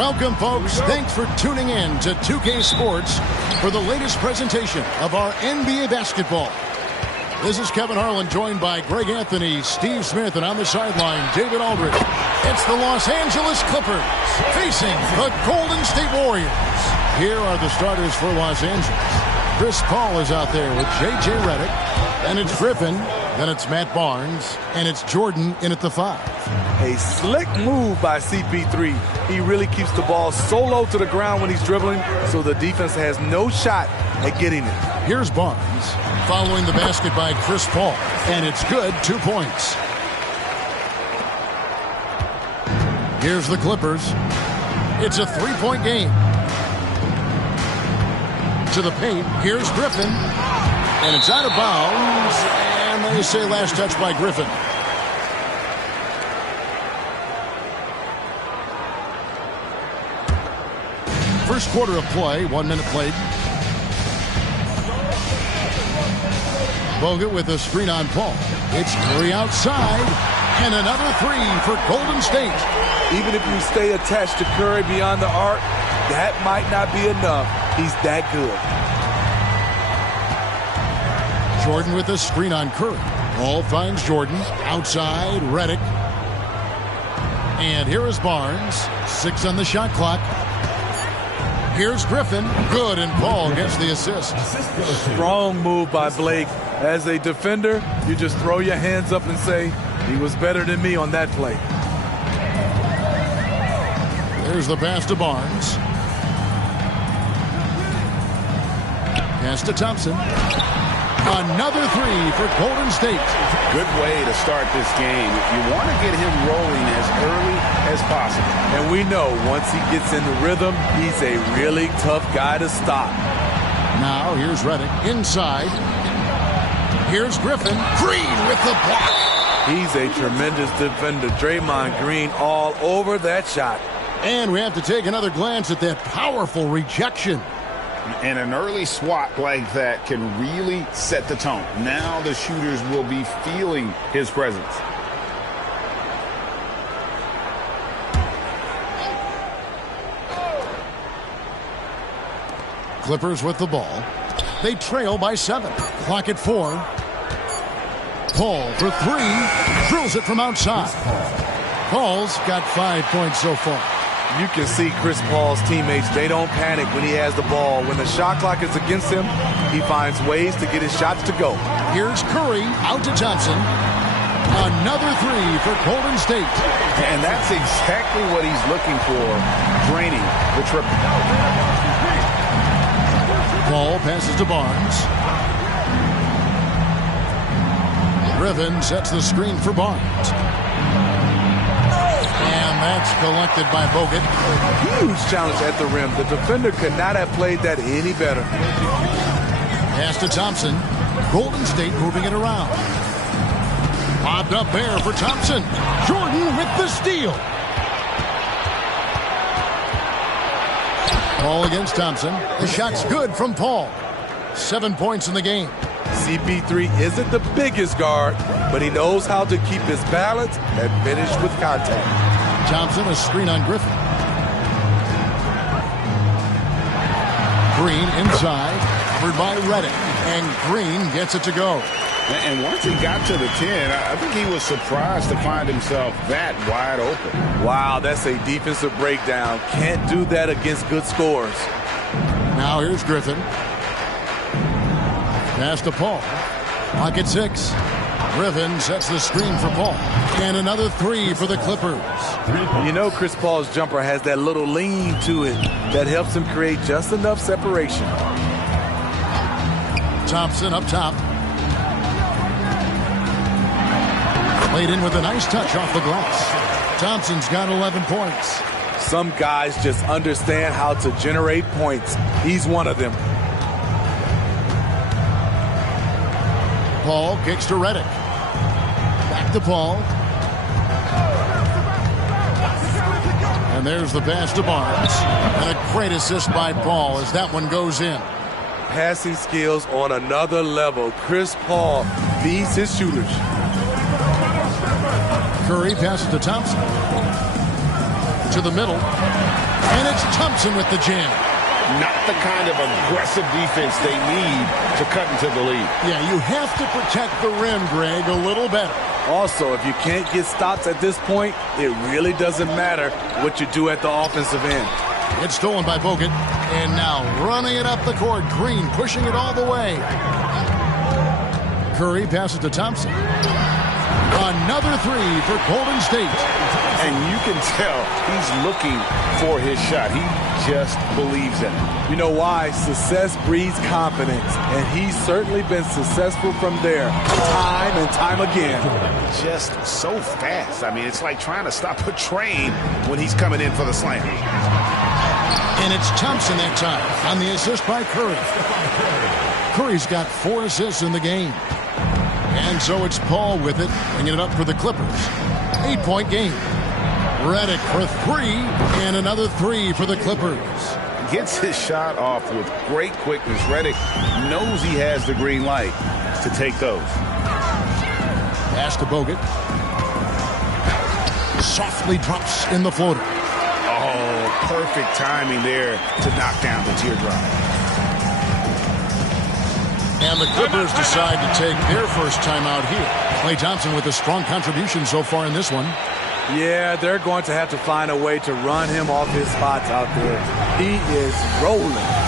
Welcome, folks. Thanks for tuning in to 2K Sports for the latest presentation of our NBA basketball. This is Kevin Harlan, joined by Greg Anthony, Steve Smith, and on the sideline, David Aldridge. It's the Los Angeles Clippers facing the Golden State Warriors. Here are the starters for Los Angeles. Chris Paul is out there with J.J. Redick, and it's Griffin, then it's Matt Barnes, and it's Jordan in at the 5. A slick move by CP3. He really keeps the ball so low to the ground when he's dribbling, so the defense has no shot at getting it. Here's Barnes, following the basket by Chris Paul, and it's good, 2 points. Here's the Clippers. It's a 3-point game. To the paint, here's Griffin, and it's out of bounds, and they say last touch by Griffin. First quarter of play, 1 minute played. Bogut with a screen on Paul. It's Curry outside, and another 3 for Golden State. Even if you stay attached to Curry beyond the arc, that might not be enough. He's that good. Jordan with a screen on Curry. Paul finds Jordan. Outside, Redick. And here is Barnes. 6 on the shot clock. Here's Griffin. Good, and Paul gets the assist. Strong move by Blake. As a defender, you just throw your hands up and say, he was better than me on that play. There's the pass to Barnes. Pass to Thompson. Another 3 for Golden State. Good way to start this game. You want to get him rolling as early as possible. And we know once he gets in the rhythm, he's a really tough guy to stop. Now here's Redick inside. Here's Griffin. Green with the block. He's a tremendous defender. Draymond Green all over that shot. And we have to take another glance at that powerful rejection. And an early swat like that can really set the tone. Now the shooters will be feeling his presence. Clippers with the ball. They trail by 7. Clock at 4. Paul for 3. Drills it from outside. Paul's got 5 points so far. You can see Chris Paul's teammates, they don't panic when he has the ball. When the shot clock is against him, he finds ways to get his shots to go. Here's Curry out to Thompson. Another 3 for Golden State. And that's exactly what he's looking for, draining the triple. Paul passes to Barnes. Griffin sets the screen for Barnes. And that's collected by Bogut. Huge challenge at the rim. The defender could not have played that any better. Pass to Thompson. Golden State moving it around. Lobbed up there for Thompson. Jordan with the steal. Paul against Thompson. The shot's good from Paul. 7 points in the game. CP3 isn't the biggest guard, but he knows how to keep his balance and finish with contact. Thompson, a screen on Griffin. Green inside, covered by Redick, and Green gets it to go. And once he got to the 10, I think he was surprised to find himself that wide open. Wow, that's a defensive breakdown. Can't do that against good scores. Now here's Griffin. Pass to Paul. Clock at 6. Griffin sets the screen for Paul. And another 3 for the Clippers. You know Chris Paul's jumper has that little lean to it that helps him create just enough separation. Thompson up top. Played in with a nice touch off the glass. Thompson's got 11 points. Some guys just understand how to generate points. He's one of them. Paul kicks to Redick. Back to Paul. And there's the pass to Barnes. And a great assist by Paul as that one goes in. Passing skills on another level. Chris Paul feeds his shooters. Curry passes to Thompson. To the middle. And it's Thompson with the jam. Not the kind of aggressive defense they need to cut into the lead. Yeah, you have to protect the rim, Greg, a little better. Also, if you can't get stops at this point, it really doesn't matter what you do at the offensive end. It's stolen by Bogut. And now running it up the court. Green pushing it all the way. Curry passes to Thompson. Another three for Golden State. And you can tell he's looking for his shot. He just believes in it. You know why? Success breeds confidence, and he's certainly been successful from there, time and time again. Just so fast. I mean, it's like trying to stop a train when he's coming in for the slam. And it's Thompson that time on the assist by Curry. Curry's got 4 assists in the game. And so it's Paul with it, bringing it up for the Clippers. 8-point game. Redick for 3, and another 3 for the Clippers. Gets his shot off with great quickness. Redick knows he has the green light to take those. Pass to Bogut. Softly drops in the floater. Oh, perfect timing there to knock down the teardrop. And the Clippers decide to take their first timeout here. Klay Thompson with a strong contribution so far in this one. Yeah, they're going to have to find a way to run him off his spots out there. He is rolling.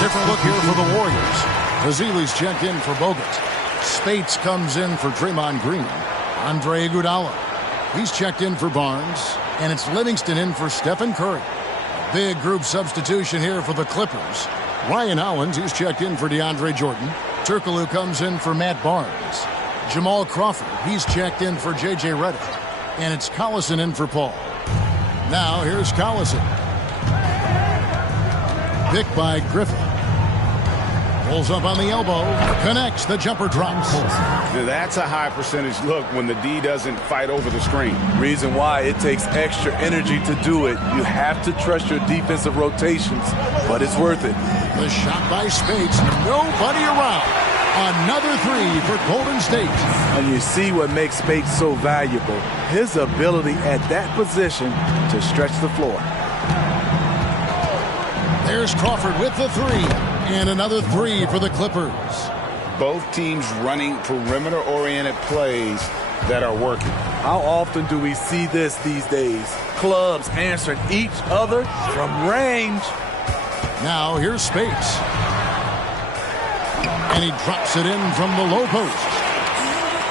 Different look here for the Warriors. Vassili's checked in for Bogut. Spates comes in for Draymond Green. Andre Iguodala. He's checked in for Barnes. And it's Livingston in for Stephen Curry. Big group substitution here for the Clippers. Ryan Hollins, he's checked in for DeAndre Jordan. Turkoglu comes in for Matt Barnes. Jamal Crawford, he's checked in for J.J. Redick. And it's Collison in for Paul. Now here's Collison. Picked by Griffin. Pulls up on the elbow. Connects. The jumper drops. That's a high percentage look when the D doesn't fight over the screen. Reason why it takes extra energy to do it. You have to trust your defensive rotations, but it's worth it. The shot by Spates. Nobody around. Another 3 for Golden State. And you see what makes Spates so valuable. His ability at that position to stretch the floor. There's Crawford with the 3. And another 3 for the Clippers. Both teams running perimeter-oriented plays that are working. How often do we see this these days? Clubs answering each other from range. Now here's Spates. And he drops it in from the low post.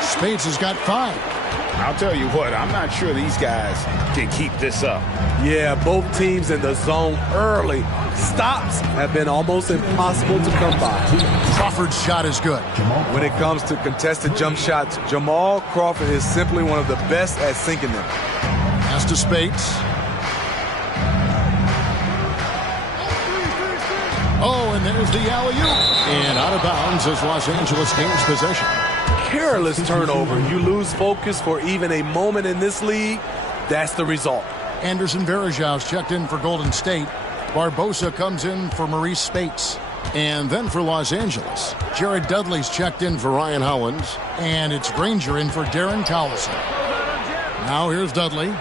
Spates has got 5. I'll tell you what, I'm not sure these guys can keep this up. Yeah, both teams in the zone early. Stops have been almost impossible to come by. Crawford's shot is good. When it comes to contested jump shots, Jamal Crawford is simply one of the best at sinking them. Pass to Spates. Oh, and there's the alley-oop. And out of bounds as Los Angeles gains possession. Careless turnover. You lose focus for even a moment in this league. That's the result. Anderson Varejão's checked in for Golden State. Barbosa comes in for Maurice Spates. And then for Los Angeles, Jared Dudley's checked in for Ryan Hollins. And it's Granger in for Darren Collison. Now here's Dudley.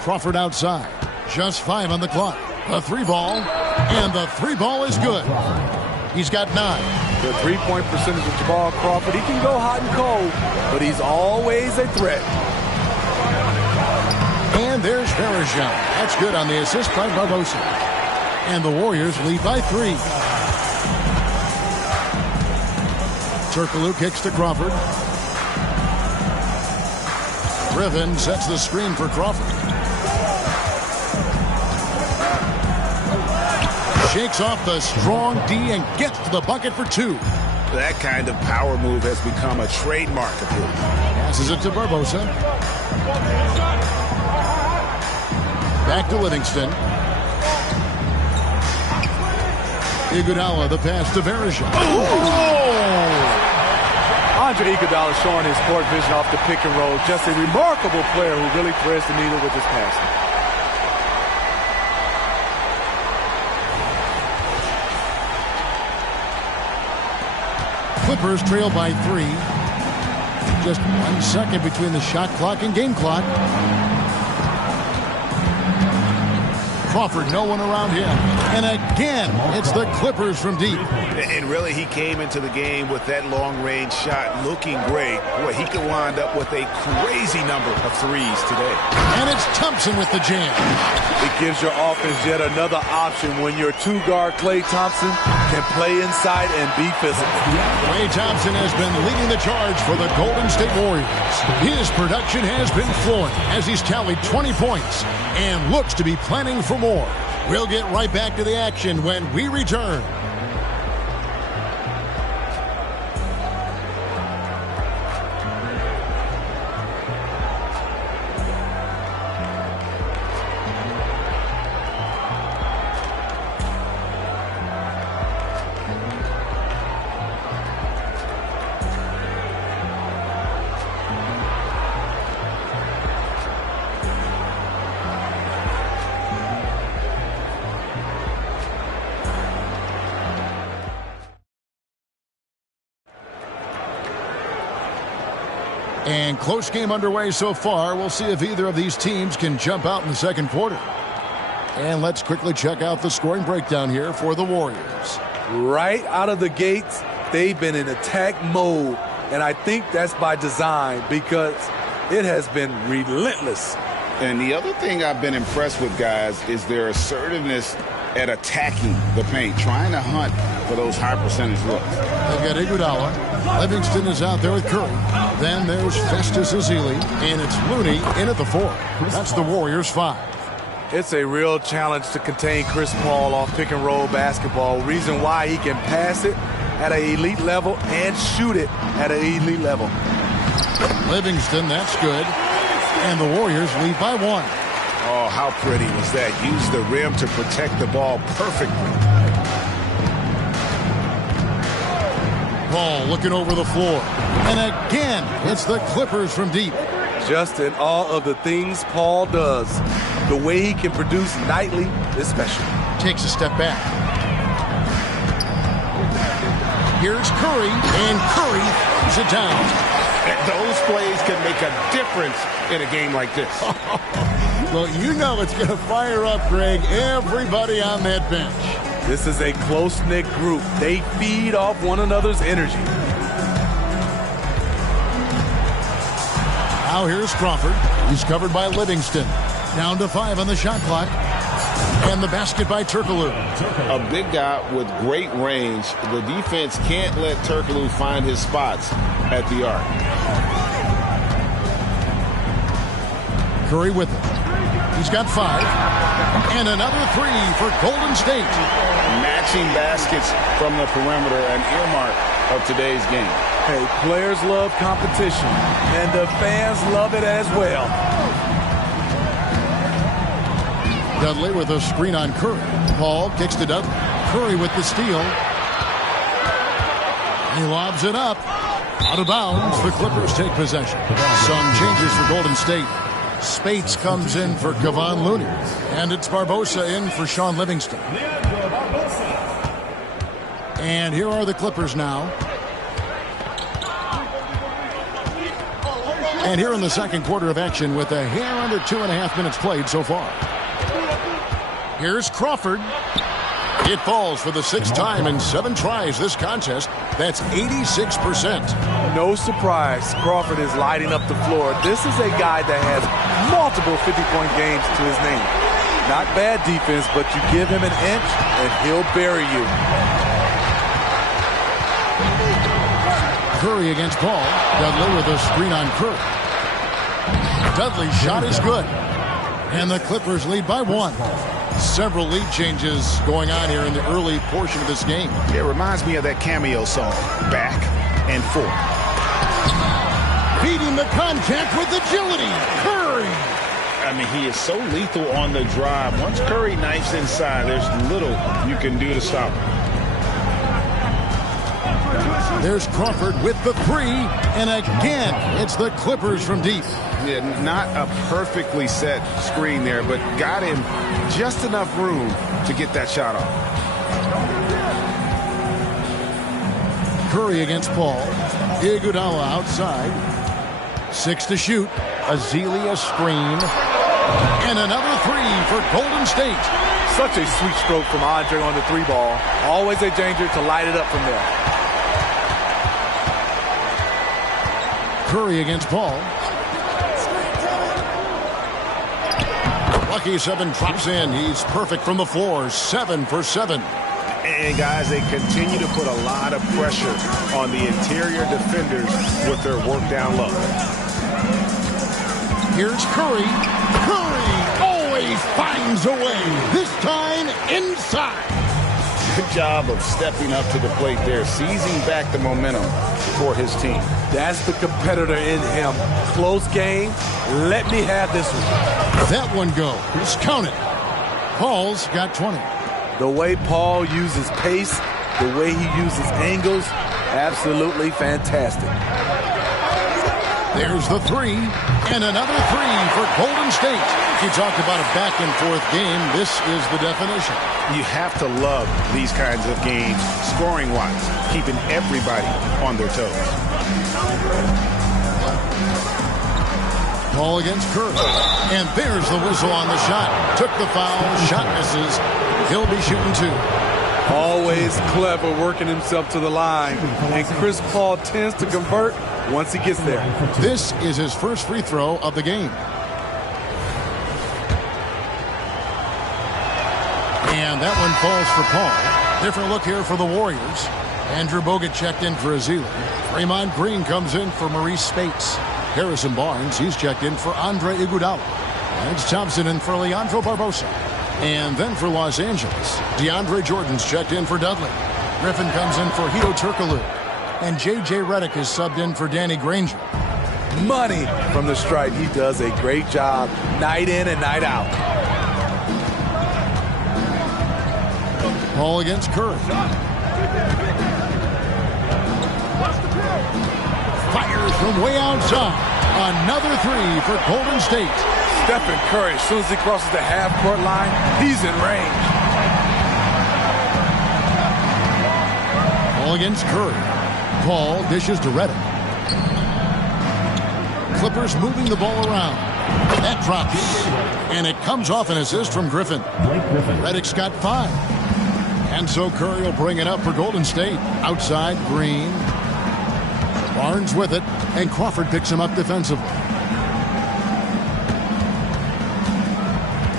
Crawford outside. Just 5 on the clock. The 3-ball. And the 3-ball is good. He's got 9. The three-point percentage of Jamal Crawford, he can go hot and cold, but he's always a threat. And there's Bergeron. That's good on the assist by Barbosa. And the Warriors lead by 3. Turkoglu kicks to Crawford. Griffin sets the screen for Crawford. Shakes off the strong D and gets to the bucket for 2. That kind of power move has become a trademark of his. Passes it to Barbosa. Back to Livingston. Iguodala, the pass to Bergeron. Andre Iguodala showing his court vision off the pick and roll. Just a remarkable player who really threads the needle with his passing. Clippers trail by 3. Just 1 second between the shot clock and game clock. Crawford, no one around him. And again, it's the Clippers from deep. And really, he came into the game with that long-range shot looking great. Boy, he could wind up with a crazy number of threes today. And it's Thompson with the jam. It gives your offense yet another option when your 2-guard Klay Thompson can play inside and be physical. Klay Thompson has been leading the charge for the Golden State Warriors. His production has been flowing as he's tallied 20 points and looks to be planning for more. We'll get right back to the action when we return. And close game underway so far. We'll see if either of these teams can jump out in the second quarter. And let's quickly check out the scoring breakdown here for the Warriors. Right out of the gates, they've been in attack mode. And I think that's by design because it has been relentless. And the other thing I've been impressed with, guys, is their assertiveness at attacking the paint, trying to hunt for those high percentage looks. They've got Iguodala. Livingston is out there with Curry. Then there's Festus Ezeli, and it's Looney in at the 4. That's the Warriors' 5. It's a real challenge to contain Chris Paul off pick and roll basketball. Reason why he can pass it at an elite level and shoot it at an elite level. Livingston, that's good. And the Warriors lead by 1. Oh, how pretty was that? Use the rim to protect the ball perfectly. Paul looking over the floor. And again, it's the Clippers from deep. Just in awe of the things Paul does. The way he can produce nightly is special. Takes a step back. Here's Curry, and Curry throws it down. Those plays can make a difference in a game like this. Well, you know it's going to fire up, Greg, everybody on that bench. This is a close-knit group. They feed off one another's energy. Now here's Crawford. He's covered by Livingston. Down to 5 on the shot clock. And the basket by Turkoglu. A big guy with great range. The defense can't let Turkoglu find his spots at the arc. Curry with it. He's got 5. And another 3 for Golden State. Matching baskets from the perimeter, an earmark of today's game. Hey, players love competition, and the fans love it as well. Dudley with a screen on Curry. Paul kicks to Dudley. Curry with the steal. He lobs it up. Out of bounds. The Clippers take possession. Some changes for Golden State. Spates comes in for Kevon Looney. And it's Barbosa in for Shaun Livingston. And here are the Clippers now. And here in the second quarter of action with a hair under 2.5 minutes played so far. Here's Crawford. It falls for the 6th time in 7 tries this contest. That's 86%. No surprise, Crawford is lighting up the floor. This is a guy that has multiple 50-point games to his name. Not bad defense, but you give him an inch and he'll bury you. Curry against Paul. Dudley with a screen on Curry. Dudley's shot is good. And the Clippers lead by 1. Several lead changes going on here in the early portion of this game. It reminds me of that Cameo song, Back and Forth. Beating the contact with agility. Curry. I mean, he is so lethal on the drive. Once Curry knifes inside, there's little you can do to stop him. There's Crawford with the 3. And again, it's the Clippers from deep. Yeah, not a perfectly set screen there, but got him just enough room to get that shot off. Curry against Paul. Iguodala outside. 6 to shoot. Azealia screen. And another 3 for Golden State. Such a sweet stroke from Andre on the 3-ball. Always a danger to light it up from there. Curry against Paul. Lucky 7 drops in. He's perfect from the floor. 7 for 7. And guys, they continue to put a lot of pressure on the interior defenders with their work down low. Here's Curry. Curry always finds a way. This time inside. Good job of stepping up to the plate there, seizing back the momentum for his team. That's the competitor in him. Close game. Let me have this one. That one goes. Count it. Paul's got 20. The way Paul uses pace, the way he uses angles, absolutely fantastic. There's the 3. And another 3 for Golden State. You talked about a back-and-forth game. This is the definition. You have to love these kinds of games, scoring-wise, keeping everybody on their toes. Paul against Curry. And there's the whistle on the shot. Took the foul. Shot misses. He'll be shooting 2. Always clever working himself to the line. And Chris Paul tends to convert once he gets there. This is his first free throw of the game. And that one falls for Paul. Different look here for the Warriors. Andrew Bogut checked in for Azealia. Draymond Green comes in for Maurice Spates. Harrison Barnes, he's checked in for Andre Iguodala. Lance Thompson in for Leandro Barbosa. And then for Los Angeles, DeAndre Jordan's checked in for Dudley. Griffin comes in for Hedo Turkoglu. And J.J. Redick is subbed in for Danny Granger. Money from the stripe. He does a great job night in and night out. Paul against Curry. Fires from way outside. Another 3 for Golden State. Stephen Curry, as soon as he crosses the half-court line, he's in range. Paul against Curry. Paul dishes to Redick. Clippers moving the ball around. That drops. And it comes off an assist from Griffin. Redick's got 5. And so Curry will bring it up for Golden State. Outside, Green. Barnes with it. And Crawford picks him up defensively.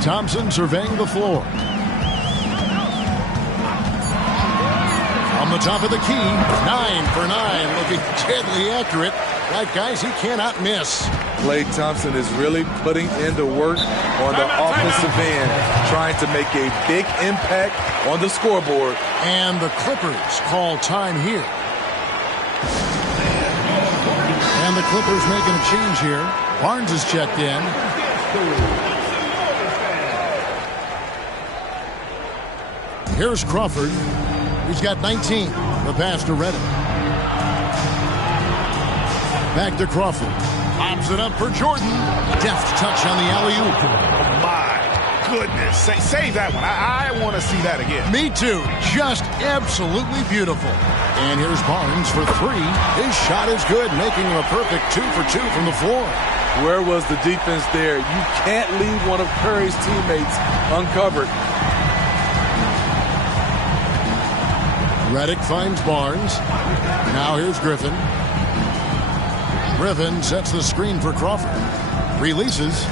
Thompson surveying the floor. On the top of the key, 9 for 9, looking deadly accurate. Like guys he cannot miss. Klay Thompson is really putting in the work on the offensive end, trying to make a big impact on the scoreboard. And the Clippers call time here. And the Clippers making a change here. Barnes is checked in. Here's Crawford. He's got 19. The pass to Redick. Back to Crawford. Lobs it up for Jordan. Deft touch on the alley-oop. My goodness. Save that one. I want to see that again. Me too. Just absolutely beautiful. And here's Barnes for 3. His shot is good, making him a perfect 2 for 2 from the floor. Where was the defense there? You can't leave one of Curry's teammates uncovered. Redick finds Barnes. Now here's Griffin. Griffin sets the screen for Crawford. Releases.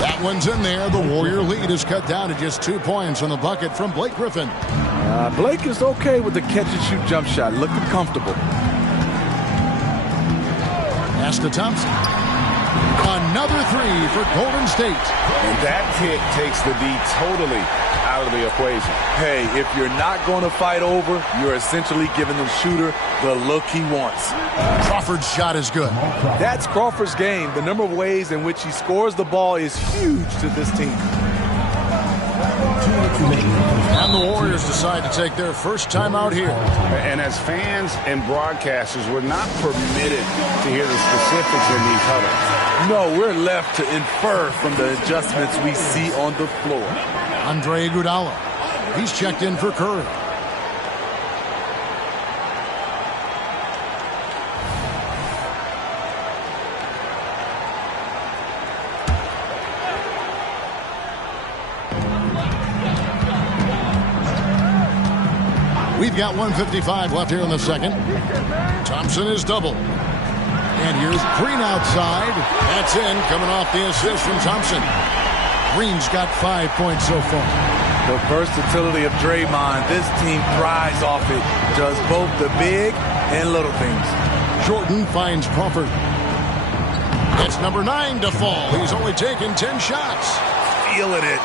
That one's in there. The Warrior lead is cut down to just 2 points on the bucket from Blake Griffin. Blake is okay with the catch-and-shoot jump shot, looking comfortable. Pass to Thompson. Another three for Golden State. And that kick takes the D totally out of the equation. Hey, if you're not going to fight over, you're essentially giving the shooter the look he wants. Crawford's shot is good. That's Crawford's game. The number of ways in which he scores the ball is huge to this team. And the Warriors decide to take their first time out here. And as fans and broadcasters, we're not permitted to hear the specifics in these huddles. No, we're left to infer from the adjustments we see on the floor. Andre Iguodala. He's checked in for Curry. We've got 1:55 left here in the second. Thompson is double. And here's Green outside. That's in, coming off the assist from Thompson. Green's got 5 points so far. The versatility of Draymond, this team thrives off it. Does both the big and little things. Jordan finds Crawford. It's number 9 to fall. He's only taken 10 shots. Feeling it.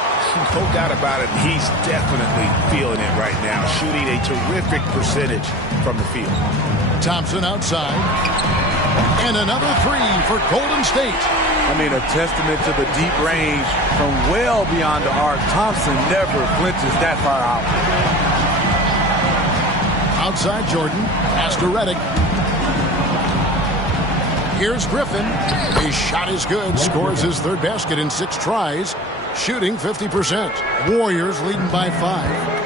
No doubt about it. He's definitely feeling it right now. Shooting a terrific percentage from the field. Thompson outside. And another three for Golden State. I mean, a testament to the deep range from well beyond the arc. Thompson never flinches that far out. Outside Jordan. Pass to Redick. Here's Griffin. His shot is good. Scores his third basket in 6 tries. Shooting 50%. Warriors leading by 5.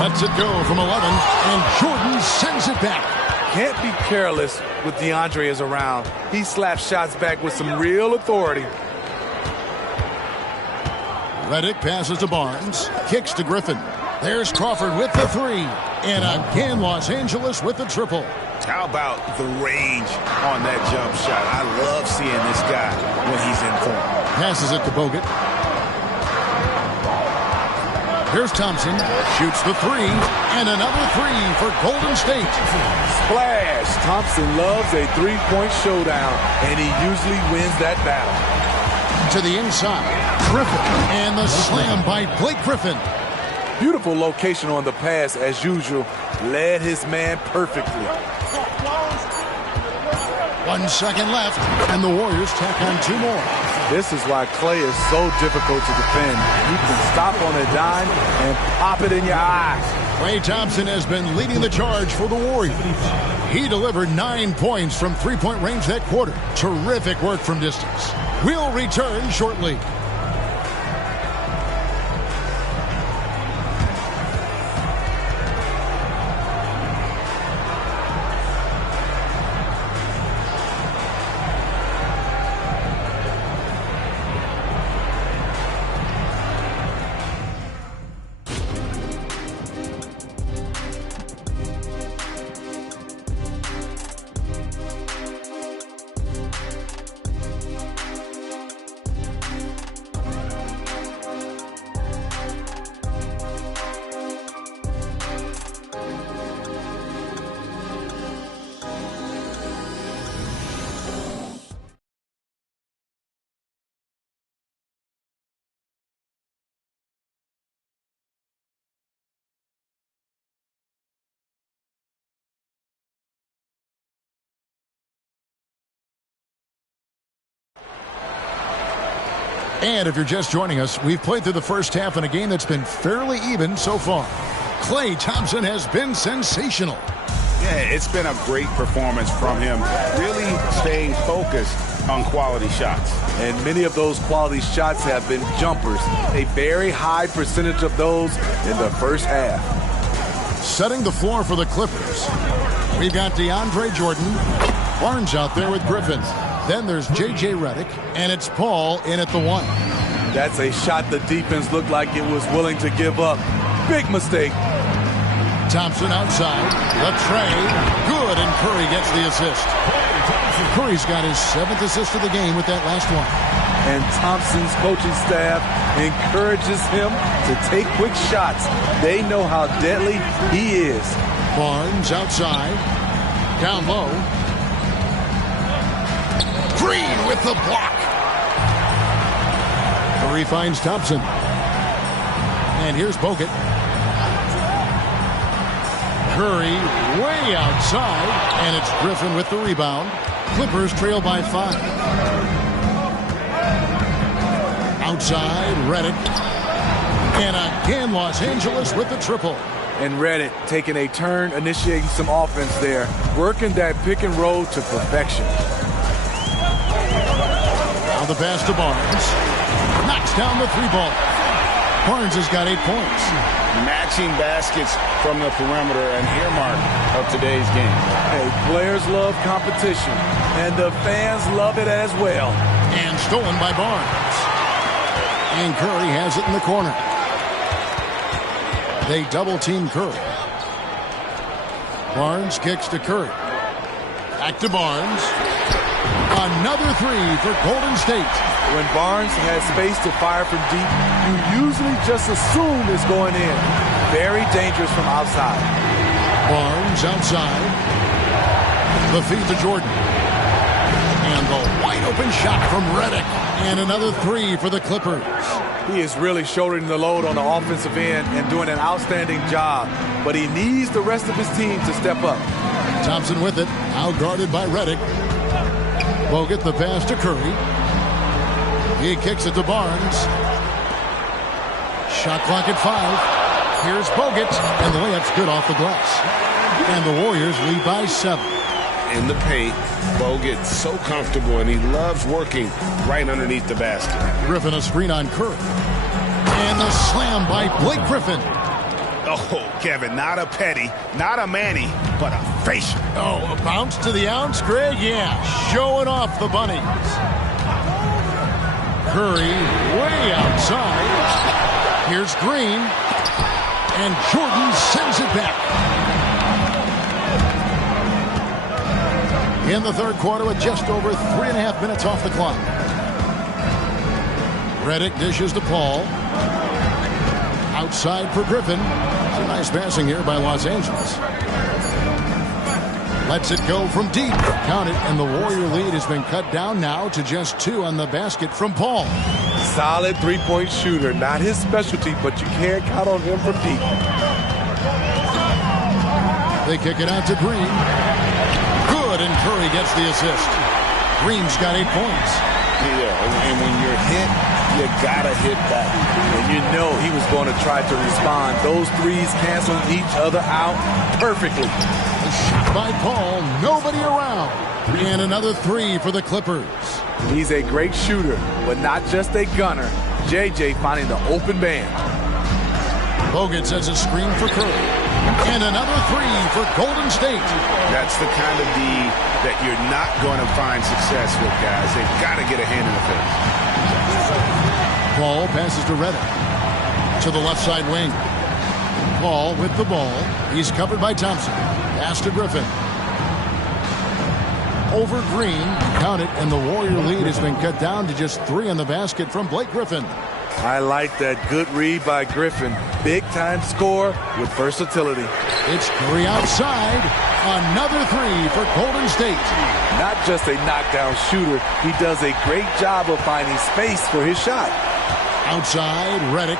Lets it go from 11. And Jordan sends it back. Can't be careless with DeAndre is around. He slaps shots back with some real authority. Redick passes to Barnes. Kicks to Griffin. There's Crawford with the 3. And again, Los Angeles with the triple. How about the range on that jump shot? I love seeing this guy when he's in form. Passes it to Bogut. Here's Thompson. Shoots the 3. And another 3 for Golden State. Splash! Thompson loves a three-point showdown, and he usually wins that battle. To the inside. Griffin. And the slam by Blake Griffin. Beautiful location on the pass, as usual. Led his man perfectly. 1 second left, and the Warriors tack on 2 more. This is why Klay is so difficult to defend. You can stop on a dime and pop it in your eyes. Klay Thompson has been leading the charge for the Warriors. He delivered 9 points from three-point range that quarter. Terrific work from distance. We'll return shortly. And if you're just joining us, we've played through the first half in a game that's been fairly even so far. Klay Thompson has been sensational. Yeah, it's been a great performance from him. Really staying focused on quality shots. And many of those quality shots have been jumpers. A very high percentage of those in the first half. Setting the floor for the Clippers. We've got DeAndre Jordan. Barnes out there with Griffin. Then there's J.J. Redick, and it's Paul in at the 1. That's a shot the defense looked like it was willing to give up. Big mistake. Thompson outside. The tray. Good, and Curry gets the assist. Curry's got his 7th assist of the game with that last one. And Thompson's coaching staff encourages him to take quick shots. They know how deadly he is. Barnes outside. Down low. Green with the block. Curry finds Thompson. And here's Bogut. Curry way outside. And it's Griffin with the rebound. Clippers trail by 5. Outside, Redick. And again, Los Angeles with the triple. And Redick taking a turn, initiating some offense there, working that pick and roll to perfection. Now the pass to Barnes. Knocks down the 3-ball. Barnes has got 8 points. Matching baskets from the perimeter, an earmark of today's game. Hey, players love competition, and the fans love it as well. And stolen by Barnes. And Curry has it in the corner. They double-team Curry. Barnes kicks to Curry. Back to Barnes. Another 3 for Golden State. When Barnes has space to fire from deep, you usually just assume it's going in. Very dangerous from outside. Barnes outside. The feed to Jordan. And the wide-open shot from Redick. And another 3 for the Clippers. He is really shouldering the load on the offensive end and doing an outstanding job. But he needs the rest of his team to step up. Thompson with it. Out guarded by Redick. Bogut the pass to Curry. He kicks it to Barnes. Shot clock at 5. Here's Bogut. And the layup's good off the glass. And the Warriors lead by 7. In the paint, Bogut so comfortable, and he loves working right underneath the basket. Griffin a screen on Curry. And the slam by Blake Griffin. Oh, Kevin, not a petty, not a Manny, but a facial. Oh, a bounce to the ounce, Greg? Yeah, showing off the bunnies. Curry way outside. Here's Green. And Jordan sends it back. In the third quarter with just over 3.5 minutes off the clock. Redick dishes to Paul. Outside for Griffin. It's a nice passing here by Los Angeles. Lets it go from deep. Count it, and the Warrior lead has been cut down now to just 2 on the basket from Paul. Solid three-point shooter. Not his specialty, but you can't count on him from deep. They kick it out to Green. Good, and Curry gets the assist. Green's got 8 points. Yeah, and when you're hit, you gotta hit back. And you know he was going to try to respond. Those threes canceling each other out perfectly. A shot by Paul, nobody around. And another 3 for the Clippers. He's a great shooter, but not just a gunner. JJ finding the open man. Bogut sets a screen for Curry. And another 3 for Golden State. That's the kind of D that you're not going to find success with, guys. They've got to get a hand in the face. Paul passes to Redick. To the left side wing. Paul with the ball. He's covered by Thompson. Pass to Griffin. Over Green. Count it, and the Warrior lead has been cut down to just 3 on the basket from Blake Griffin. I like that good read by Griffin. Big-time score with versatility. It's Curry outside. Another 3 for Golden State. Not just a knockdown shooter, he does a great job of finding space for his shot. Outside, Redick.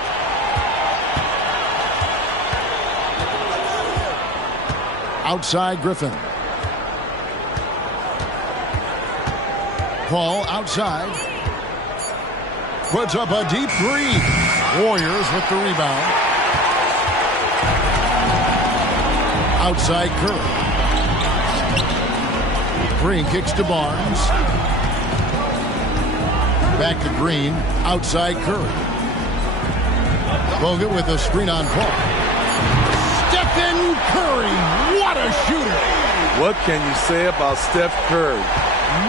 Outside, Griffin. Paul outside. Puts up a deep 3. Warriors with the rebound. Outside Curry. Green kicks to Barnes. Back to Green. Outside Curry. Bogut with a screen on Paul. Stephen Curry. What a shooter. What can you say about Steph Curry?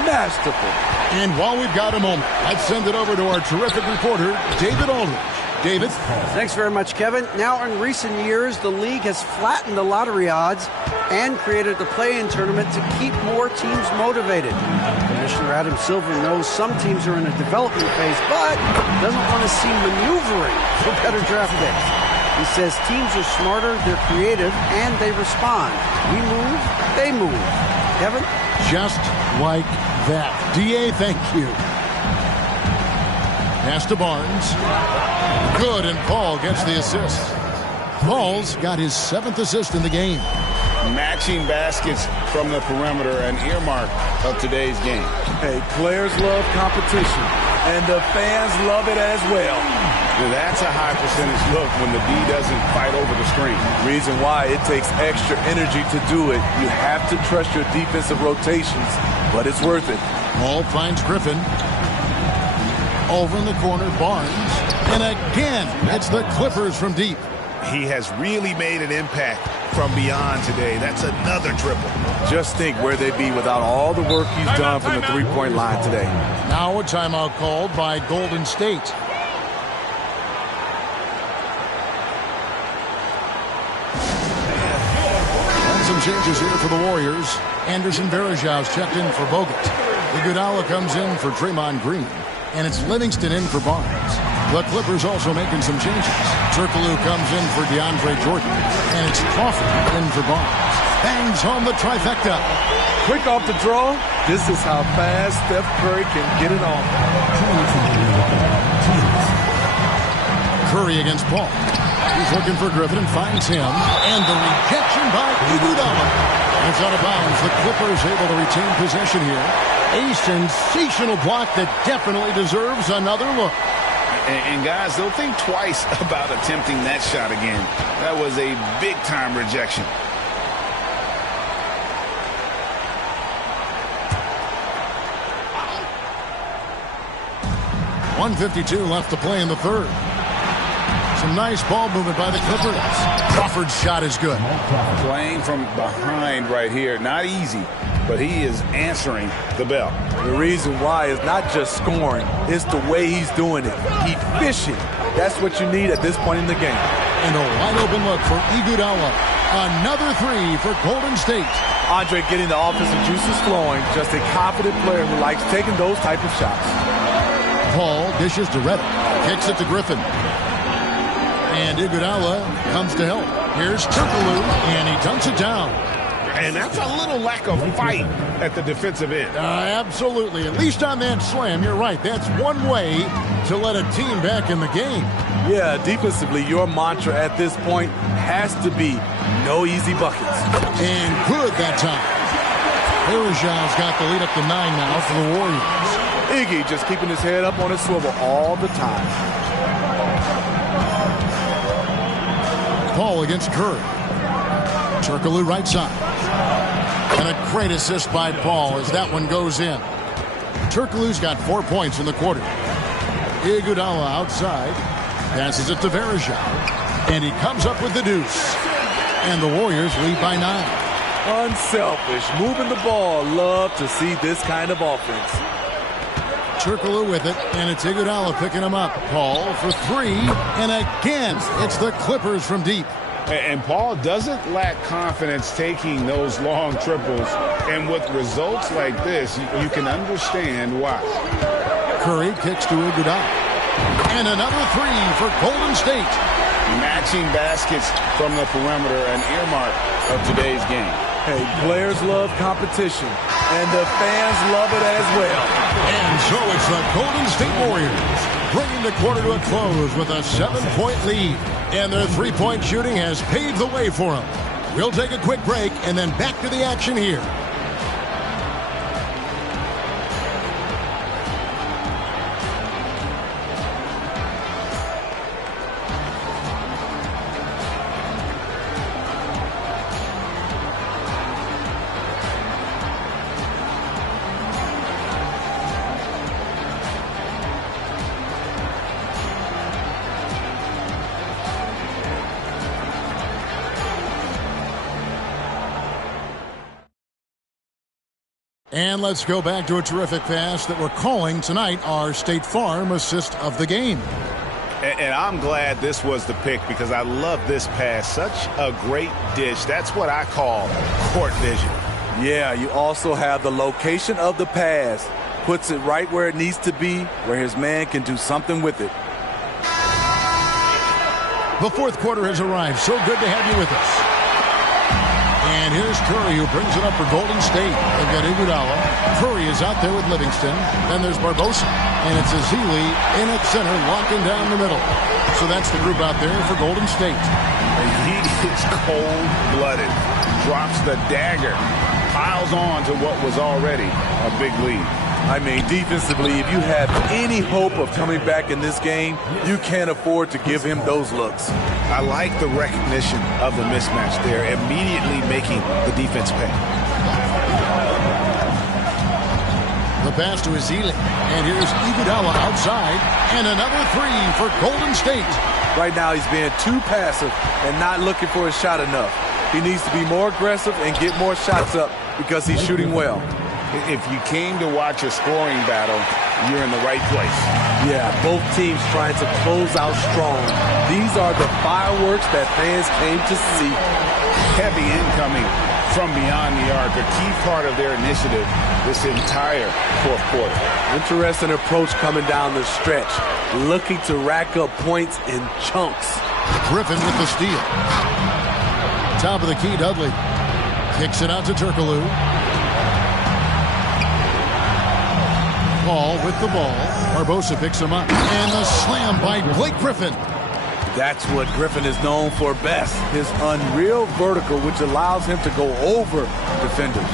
Masterful. And while we've got a moment, let's send it over to our terrific reporter, David Aldridge. David. Thanks very much, Kevin. Now, in recent years, the league has flattened the lottery odds and created a play-in tournament to keep more teams motivated. Commissioner Adam Silver knows some teams are in a development phase, but doesn't want to see maneuvering for better draft picks. He says teams are smarter, they're creative, and they respond. We move, they move. Kevin? Just like that. D.A., thank you. Pass to Barnes. Good, and Paul gets the assist. Paul's got his 7th assist in the game. Matching baskets from the perimeter, an earmark of today's game. Hey, players love competition, and the fans love it as well. Now that's a high percentage look when the D doesn't fight over the screen. Reason why it takes extra energy to do it. You have to trust your defensive rotations, but it's worth it. Paul finds Griffin. Over in the corner, Barnes. And again, it's the Clippers from deep. He has really made an impact from beyond today. That's another triple. Just think where they'd be without all the work he's done from the three-point line today. Now a timeout called by Golden State. And some changes here for the Warriors. Anderson Varejão's checked in for Bogut. Iguodala comes in for Draymond Green. And it's Livingston in for Barnes. The Clippers also making some changes. Turkoglu comes in for DeAndre Jordan. And it's Crawford in for Barnes. Bangs home the trifecta. Quick off the draw. This is how fast Steph Curry can get it on. Curry against Paul. He's looking for Griffin and finds him. And the rejection by Iguodala. It's out of bounds. The Clippers able to retain possession here. A sensational block that definitely deserves another look. And guys, they'll think twice about attempting that shot again. That was a big-time rejection. .152 left to play in the third. Some nice ball movement by the Clippers. Crawford's shot is good. Playing from behind right here. Not easy, but he is answering the bell. The reason why is not just scoring. It's the way he's doing it. Efficient. That's what you need at this point in the game. And a wide-open look for Iguodala. Another three for Golden State. Andre getting the offensive juices flowing. Just a confident player who likes taking those type of shots. Paul dishes to Redick. Kicks it to Griffin. And Iguodala comes to help. Here's Turkoglu, and he dunks it down. And that's a little lack of fight at the defensive end. Absolutely. At least on that slam, you're right. That's one way to let a team back in the game. Yeah, defensively, your mantra at this point has to be no easy buckets. And good that time. Varejão's got the lead up to 9 now for the Warriors. Iggy just keeping his head up on his swivel all the time. Paul against Curry. Turkoglu right side. And a great assist by Paul as that one goes in. Turkoglu's got 4 points in the quarter. Iguodala outside. Passes it to Varejão. And he comes up with the deuce. And the Warriors lead by 9. Unselfish. Moving the ball. Love to see this kind of offense. Turkoglu with it, and it's Iguodala picking him up. Paul for 3, and again, it's the Clippers from deep. And Paul doesn't lack confidence taking those long triples. And with results like this, you can understand why. Curry kicks to Iguodala. And another 3 for Golden State. Matching baskets from the perimeter, an earmark of today's game. Hey, players love competition, and the fans love it as well. And so it's the Golden State Warriors bringing the quarter to a close with a 7-point lead. And their three-point shooting has paved the way for them. We'll take a quick break and then back to the action here. And let's go back to a terrific pass that we're calling tonight our State Farm assist of the game. And I'm glad this was the pick because I love this pass. Such a great dish. That's what I call court vision. Yeah, you also have the location of the pass. Puts it right where it needs to be, where his man can do something with it. The fourth quarter has arrived. So good to have you with us. And here's Curry, who brings it up for Golden State. They've got Iguodala. Curry is out there with Livingston. Then there's Barbosa. And it's Ezeli in at center, locking down the middle. So that's the group out there for Golden State. And he is cold-blooded. Drops the dagger. Piles on to what was already a big lead. I mean, defensively, if you have any hope of coming back in this game, you can't afford to give him those looks. I like the recognition of the mismatch there, immediately making the defense pay. The pass to Ezeli. And here's Iguodala outside. And another three for Golden State. Right now, he's being too passive and not looking for his shot enough. He needs to be more aggressive and get more shots up because he's shooting well. If you came to watch a scoring battle, you're in the right place. Yeah, both teams trying to close out strong. These are the fireworks that fans came to see. Heavy incoming from beyond the arc, a key part of their initiative this entire fourth quarter. Interesting approach coming down the stretch, looking to rack up points in chunks. Griffin with the steal. Top of the key, Dudley. Kicks it out to Turkoglu. Paul with the ball. Barbosa picks him up. And the slam by Blake Griffin. That's what Griffin is known for best. His unreal vertical, which allows him to go over defenders.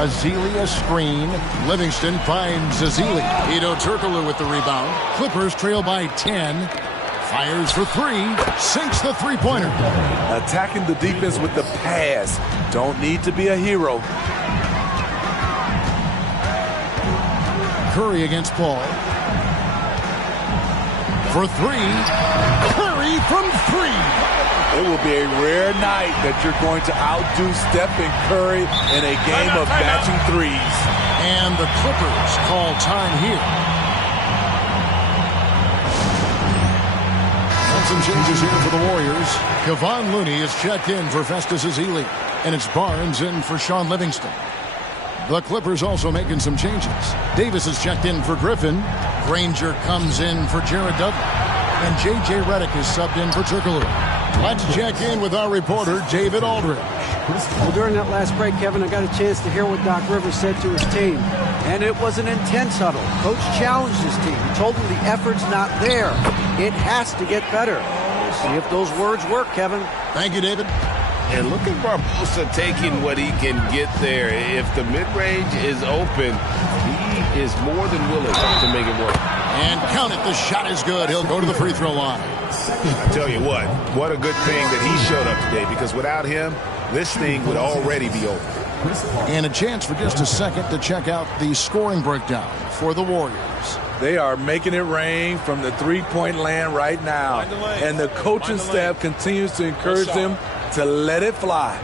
Ezeli a screen. Livingston finds Ezeli. Hedo Turkoglu with the rebound. Clippers trail by 10. Fires for three. Sinks the three-pointer. Attacking the defense with the pass. Don't need to be a hero. Curry against Paul. For three. Curry from three. It will be a rare night that you're going to outdo Stephen Curry in a game of matching threes. And the Clippers call time here. And some changes here for the Warriors. Kevon Looney is checked in for Festus Ezeli. And it's Barnes in for Sean Livingston. The Clippers also making some changes. Davis is checked in for Griffin. Granger comes in for Jared Dudley. And J.J. Redick is subbed in for Turkoglu. Let's check in with our reporter, David Aldridge. Well, during that last break, Kevin, I got a chance to hear what Doc Rivers said to his team. And it was an intense huddle. Coach challenged his team. He told them the effort's not there. It has to get better. We'll see if those words work, Kevin. Thank you, David. And look at Barbosa taking what he can get there. If the mid-range is open, he is more than willing to make it work. And count it, the shot is good. He'll go to the free throw line. I tell you what a good thing that he showed up today, because without him, this thing would already be over. And a chance for just a second to check out the scoring breakdown for the Warriors. They are making it rain from the three-point land right now. And the coaching staff continues to encourage them to let it fly.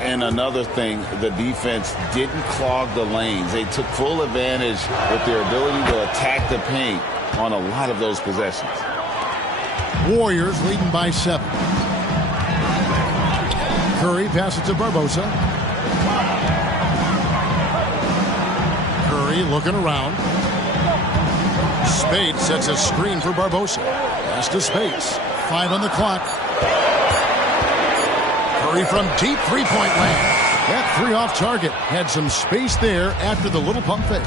And another thing, the defense didn't clog the lanes. They took full advantage with their ability to attack the paint on a lot of those possessions. Warriors leading by 7. Curry passes to Barbosa. Curry looking around. Spades sets a screen for Barbosa. Pass to Spades. 5 on the clock. Curry from deep three-point land. That three off target. Had some space there after the little pump fake.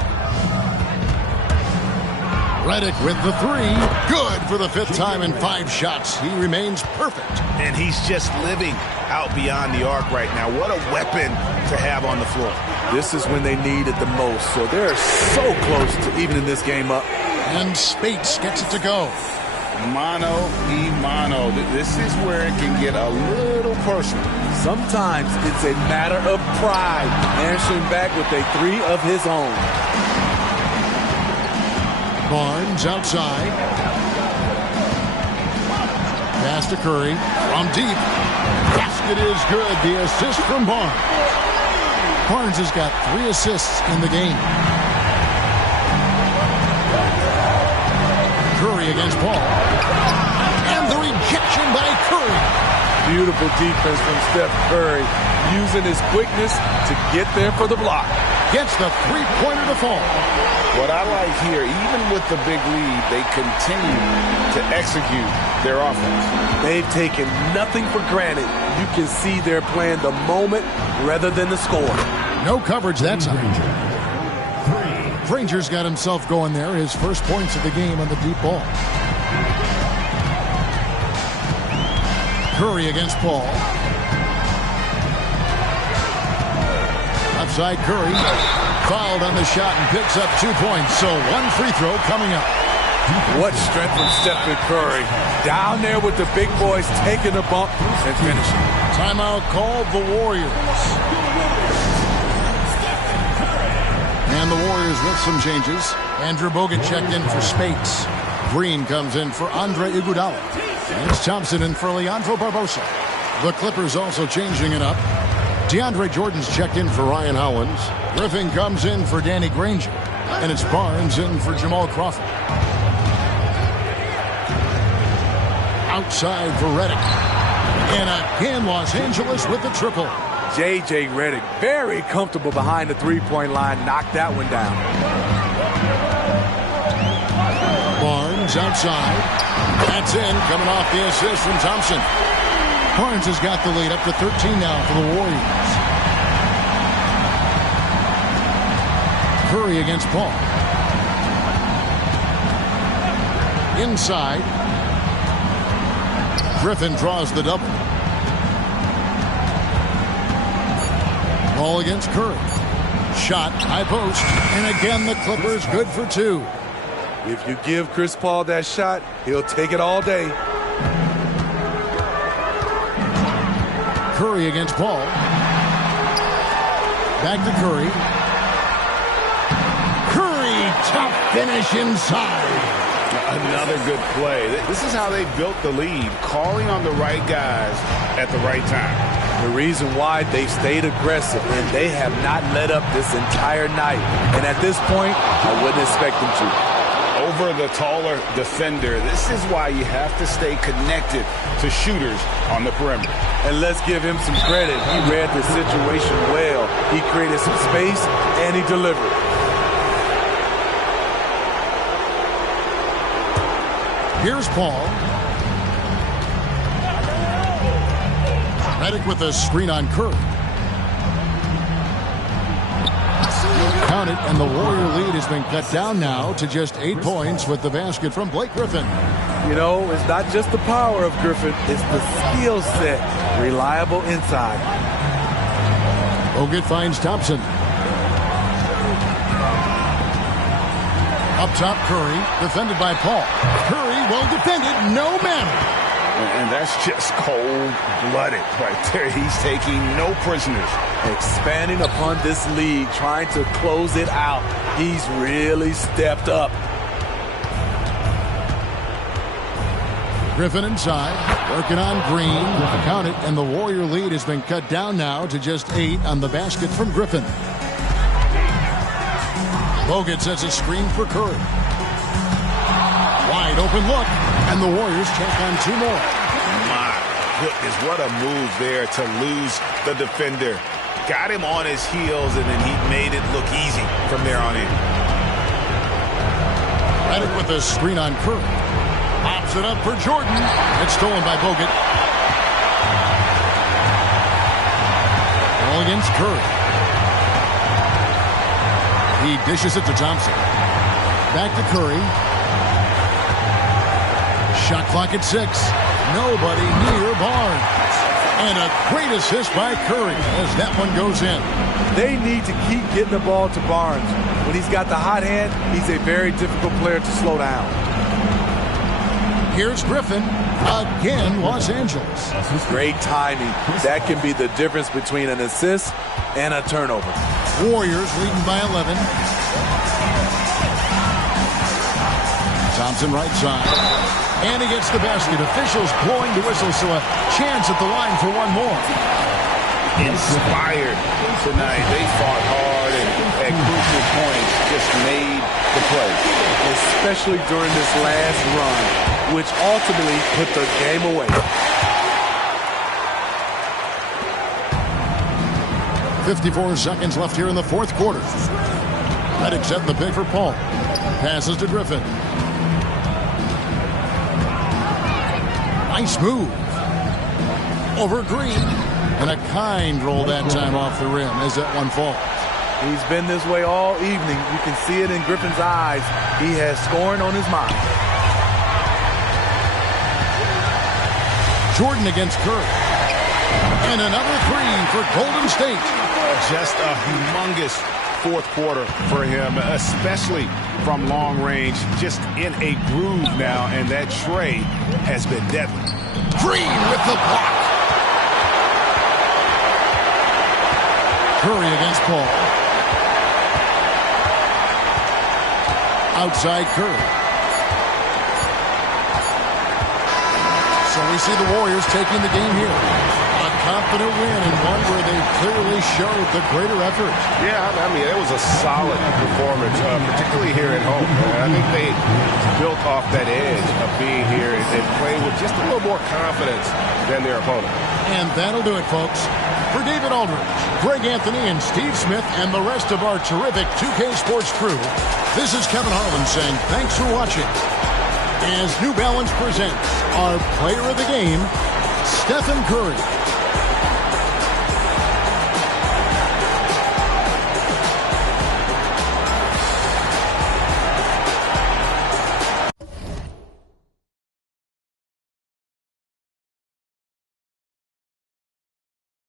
Redick with the three. Good for the 5th time in 5 shots. He remains perfect. And he's just living out beyond the arc right now. What a weapon to have on the floor. This is when they need it the most. So they're so close to evening this game up. And Speights gets it to go. Mano. This is where it can get a little personal. Sometimes it's a matter of pride, answering back with a three of his own. Barnes outside. Pass to Curry. From deep. Basket is good. The assist from Barnes. Barnes has got 3 assists in the game. Curry Curry against Paul. And the rejection by Curry. Beautiful defense from Steph Curry, using his quickness to get there for the block. Gets the three-pointer to fall. What I like here, even with the big lead, they continue to execute their offense. They've taken nothing for granted. You can see they're playing the moment rather than the score. No coverage that time. Granger's got himself going there. His first points of the game on the deep ball. Curry against Paul. Outside Curry. Fouled on the shot and picks up 2 points. So one free throw coming up. What strength from Stephen Curry. Down there with the big boys, taking the bump and finishing. Timeout called the Warriors. And the Warriors with some changes. Andrew Bogut checked in for Spates. Green comes in for Andre Iguodala. And it's Thompson in for Leandro Barbosa. The Clippers also changing it up. DeAndre Jordan's checked in for Ryan Howlands. Griffin comes in for Danny Granger. And it's Barnes in for Jamal Crawford. Outside for Redick. And again, Los Angeles with the triple. J.J. Redick, very comfortable behind the three-point line. Knocked that one down. Barnes outside. That's in, coming off the assist from Thompson. Barnes has got the lead up to 13 now for the Warriors. Curry against Paul. Inside. Griffin draws the double. Ball against Curry. Shot, high post, and again the Clippers good for 2. If you give Chris Paul that shot, he'll take it all day. Curry against Paul. Back to Curry. Curry, tough finish inside. Another good play. This is how they built the lead, calling on the right guys at the right time. The reason why they've stayed aggressive, and they have not let up this entire night. And at this point, I wouldn't expect them to. Over the taller defender, this is why you have to stay connected to shooters on the perimeter. And let's give him some credit. He read the situation well. He created some space, and he delivered. Here's Paul. Redick with a screen on Curry. Count it, and the Warrior lead has been cut down now to just 8 points with the basket from Blake Griffin. You know, it's not just the power of Griffin, it's the skill set. Reliable inside. Bogut finds Thompson. Up top, Curry, defended by Paul. Curry, well defended, no manner. And that's just cold-blooded right there. He's taking no prisoners. Expanding upon this league, trying to close it out. He's really stepped up. Griffin inside, working on Green. Count it, and the Warrior lead has been cut down now to just 8 on the basket from Griffin. Bogut sets a screen for Curry. Wide open look, and the Warriors check on 2 more. My goodness, what a move there to lose the defender. Got him on his heels, and then he made it look easy from there on in. Redick with a screen on Curry. Pops it up for Jordan. It's stolen by Bogut. Ball against Curry. He dishes it to Thompson. Back to Curry. Shot clock at 6. Nobody near Barnes. And a great assist by Curry as that one goes in. They need to keep getting the ball to Barnes. When he's got the hot hand, he's a very difficult player to slow down. Here's Griffin. Again, Los Angeles. Great timing. That can be the difference between an assist and a turnover. Warriors leading by 11. Thompson right side. And he gets the basket. Officials blowing the whistle, so a chance at the line for one more. inspired tonight. They fought hard and at crucial points just made the play. Especially during this last run, which ultimately put the game away. 54 seconds left here in the fourth quarter. Reddick set the pick for Paul. Passes to Griffin. Nice move. Over Green. And a kind roll that time off the rim as that one falls. He's been this way all evening. You can see it in Griffin's eyes. He has scoring on his mind. Jordan against Curry. And another three for Golden State. Just a humongous fourth quarter for him, especially from long range. Just in a groove now, and that tray has been deadly. Green with the block. Curry against Paul. Outside Curry. So we see the Warriors taking the game here. A confident win and one where they clearly showed the greater effort. Yeah, I mean, it was a solid performance, particularly here at home. I think they built off that edge of being here and playing with just a little more confidence than their opponent. And that'll do it, folks. For David Aldridge, Greg Anthony, and Steve Smith, and the rest of our terrific 2K Sports crew, this is Kevin Harlan saying thanks for watching. As New Balance presents our player of the game, Stephen Curry.